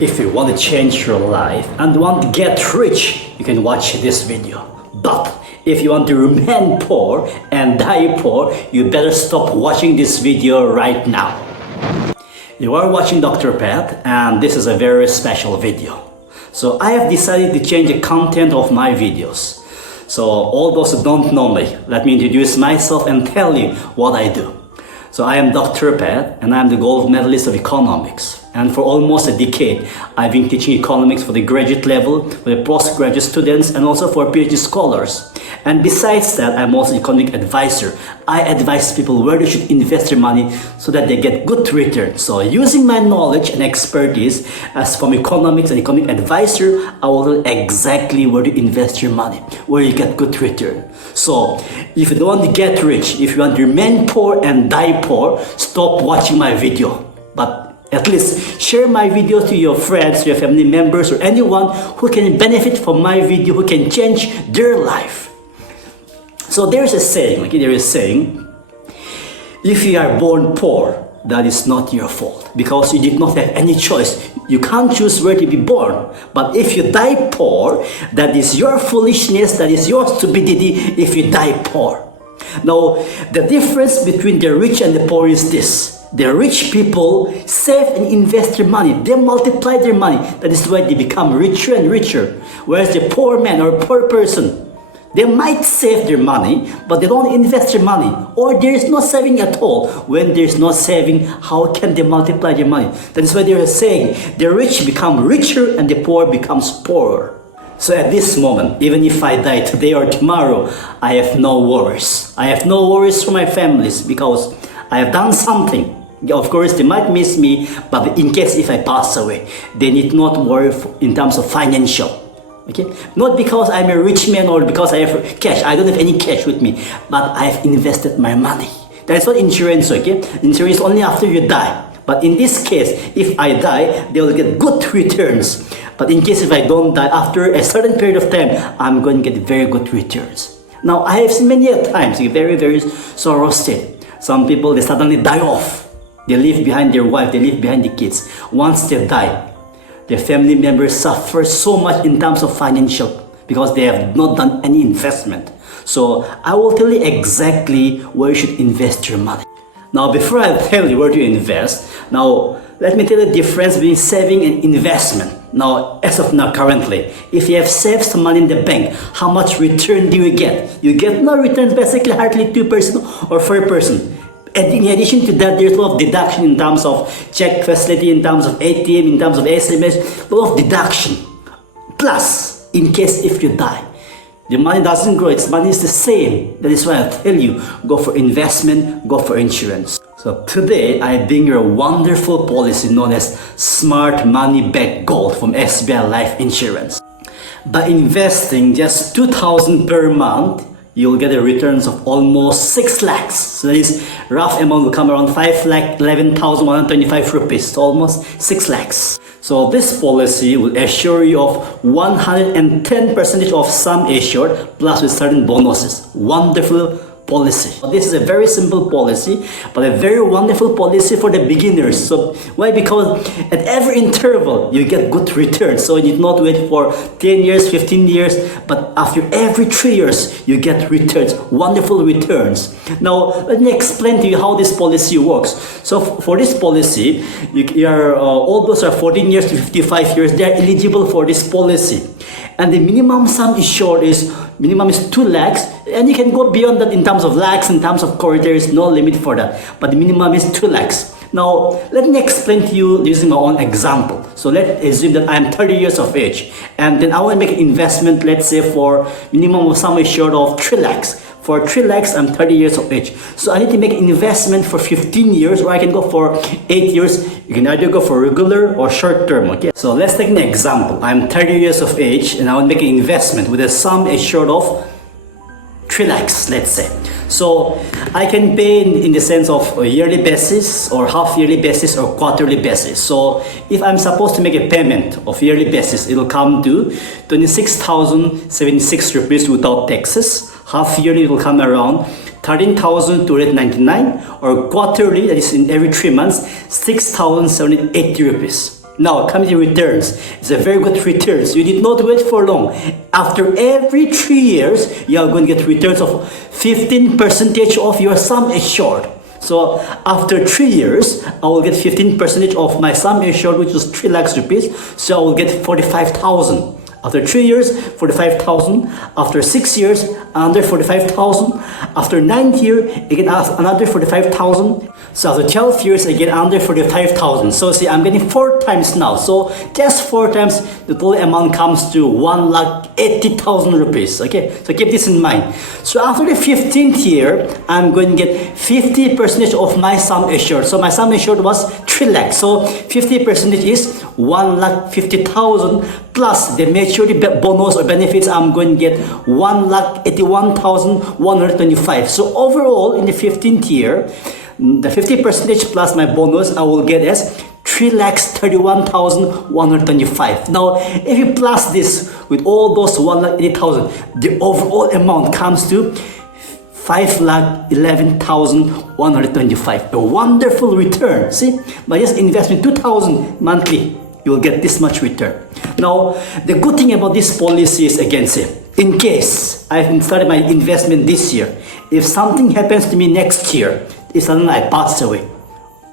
If you want to change your life and want to get rich, you can watch this video. But if you want to remain poor and die poor, you better stop watching this video right now. You are watching Dr. Pat, and this is a very special video. So I have decided to change the content of my videos. So all those who don't know me, let me introduce myself and tell you what I do. So I am Dr. Pat, and I am the gold medalist of economics. And for almost a decade, I've been teaching economics for the graduate level, for the postgraduate students, and also for PhD scholars. And besides that, I'm also an economic advisor. I advise people where they should invest their money so that they get good returns. So using my knowledge and expertise as from economics and economic advisor, I will tell exactly where to invest your money, where you get good return. So if you don't want to get rich, if you want to remain poor and die poor, stop watching my video. But at least share my video to your friends, to your family members, or anyone who can benefit from my video, who can change their life. So there's a saying, if you are born poor, that is not your fault, because you did not have any choice. You can't choose where to be born. But if you die poor, that is your foolishness, that is your stupidity if you die poor. Now, the difference between the rich and the poor is this. The rich people save and invest their money. They multiply their money. That is why they become richer and richer. Whereas the poor man or poor person, they might save their money, but they don't invest their money. Or there is no saving at all. When there is no saving, how can they multiply their money? That is why they are saying the rich become richer and the poor becomes poorer. So at this moment, even if I die today or tomorrow, I have no worries. I have no worries for my families because I have done something. Of course, they might miss me, but in case if I pass away, they need not worry in terms of financial. Okay? Not because I'm a rich man or because I have cash. I don't have any cash with me, but I've invested my money. That's what insurance, okay? Insurance only after you die. But in this case, if I die, they will get good returns. But in case if I don't die, after a certain period of time, I'm going to get very good returns. Now, I have seen many times, very, very sorrow state. Some people, they suddenly die off. They leave behind their wife, they leave behind the kids. Once they die, their family members suffer so much in terms of financial because they have not done any investment. So I will tell you exactly where you should invest your money. Now, before I tell you where to invest, now let me tell you the difference between saving and investment. Now, as of now, currently, if you have saved some money in the bank, how much return do you get? You get no returns, basically hardly 2% or 4%. And in addition to that, there's a lot of deduction in terms of check facility, in terms of ATM, in terms of SMS, a lot of deduction. Plus, in case if you die, the money doesn't grow, its money is the same. That is why I tell you, go for investment, go for insurance. So today, I bring you a wonderful policy known as Smart Money Back Gold from Sbi Life Insurance. By investing just 2,000 per month, you'll get a returns of almost 6 lakhs. So that is rough amount will come around 5,11,125 rupees, so almost 6 lakhs. So this policy will assure you of 110% of sum assured plus with certain bonuses. Wonderful policy. This is a very simple policy, but a very wonderful policy for the beginners. So why? Because at every interval you get good returns. So you need not wait for 10 years, 15 years, but after every 3 years you get returns, wonderful returns. Now let me explain to you how this policy works. So for this policy, all those are 14 years to 55 years, they are eligible for this policy. And the minimum sum assured is 2 lakhs, and you can go beyond that in terms of lakhs, in terms of core, there is no limit for that, but the minimum is 2 lakhs. Now, let me explain to you using my own example. So let's assume that I'm 30 years of age, and then I want to make an investment, let's say for minimum of sum assured of 3 lakhs. For 3 lakhs, I'm 30 years of age. So I need to make an investment for 15 years, or I can go for 8 years. You can either go for regular or short term, okay? So let's take an example. I'm 30 years of age, and I want to make an investment with a sum assured of 3 lakhs, let's say. So I can pay in the sense of a yearly basis or half yearly basis or quarterly basis. So if I'm supposed to make a payment of yearly basis, it will come to 26,076 rupees without taxes. Half yearly it will come around 13,299, or quarterly, that is in every 3 months, 6,780 rupees. Now, coming to returns. It's a very good returns. You did not wait for long. After every 3 years, you are going to get returns of 15% of your sum assured. So after 3 years, I will get 15% of my sum assured, which is 3 lakhs rupees. So I will get 45,000. After 3 years, 45,000. After 6 years, another 45,000. After 9th year, again another 45,000. So after 12 years, again another 45,000. So see, I'm getting 4 times now. So just 4 times, the total amount comes to 1,80,000 rupees. Okay, so keep this in mind. So after the 15th year, I'm going to get 50% of my sum assured. So my sum assured was 3 lakhs. So 50% is 1,50,000 plus the maturity bonus or benefits. I'm going to get 1,81,125. So overall, in the 15th year, the 50% plus my bonus, I will get as 3,31,125. Now, if you plus this with all those 1,80,000, the overall amount comes to 5,11,125. A wonderful return. See, by just investing 2,000 monthly, you will get this much return. Now, the good thing about this policy is, again, say, in case I've started my investment this year, if something happens to me next year, if suddenly I pass away,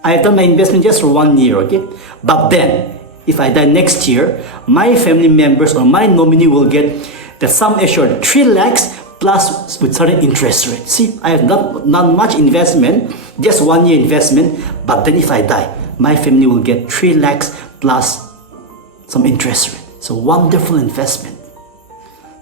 I've done my investment just for 1 year, okay? But then, if I die next year, my family members or my nominee will get the sum assured 3 lakhs plus with certain interest rate. See, I have not much investment, just 1 year investment, but then if I die, my family will get 3 lakhs plus some interest rate. So wonderful investment.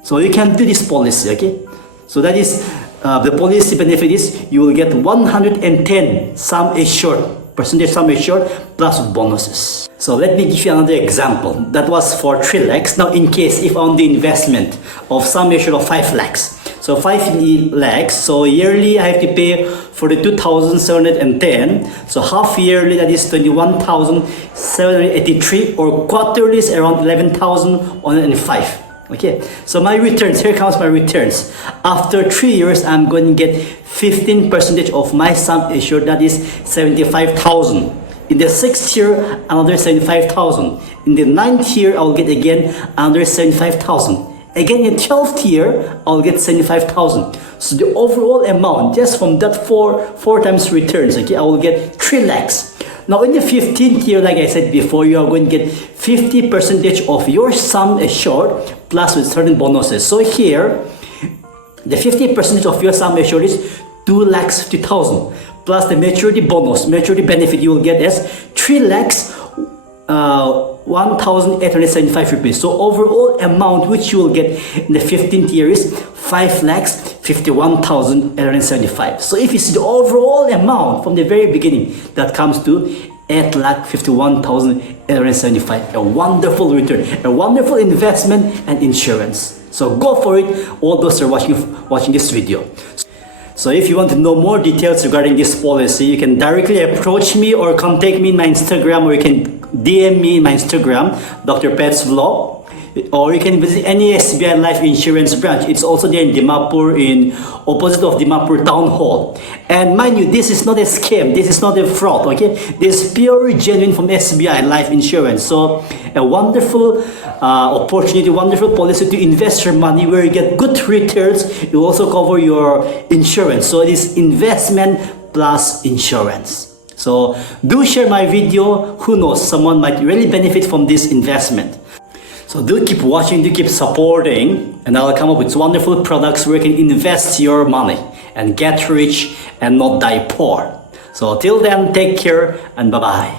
So you can do this policy, okay? So that is the policy benefit is you will get 110 sum assured, percentage sum assured plus bonuses. So let me give you another example. That was for 3 lakhs. Now in case if on the investment of sum assured of 5 lakhs. So 5 lakhs, so yearly I have to pay for the 2,710. So half yearly, that is 21,783, or quarterly is around 11,105. Okay, so my returns, here comes my returns. After 3 years, I'm going to get 15% of my sum assured, that is 75,000. In the 6th year, another 75,000. In the 9th year, I'll get again another 75,000. Again, in 12th year, I'll get 75,000. So the overall amount, just from that four times returns, okay, I will get 3 lakhs. Now in the 15th year, like I said before, you are going to get 50% of your sum assured plus with certain bonuses. So here, the 50% of your sum assured is 2,50,000 plus the maturity bonus, maturity benefit you will get as 3 lakhs 1,875 rupees. So overall amount which you will get in the 15th year is 5,51,875. So if you see the overall amount from the very beginning, that comes to 8,51,875. A wonderful return, a wonderful investment and insurance. So go for it, all those who are watching this video. So if you want to know more details regarding this policy, you can directly approach me or contact me in my Instagram, or you can DM me in my Instagram, Dr. Pet's Vlog. Or you can visit any Sbi Life Insurance branch. It's also there in Dimapur, in opposite of Dimapur Town Hall. And mind you, this is not a scam. This is not a fraud, okay? This is pure genuine from Sbi Life Insurance. So a wonderful opportunity, wonderful policy to invest your money where you get good returns. You also cover your insurance. So it is investment plus insurance. So do share my video. Who knows, someone might really benefit from this investment. So do keep watching, do keep supporting, and I'll come up with wonderful products where you can invest your money and get rich and not die poor. So till then, take care and bye-bye.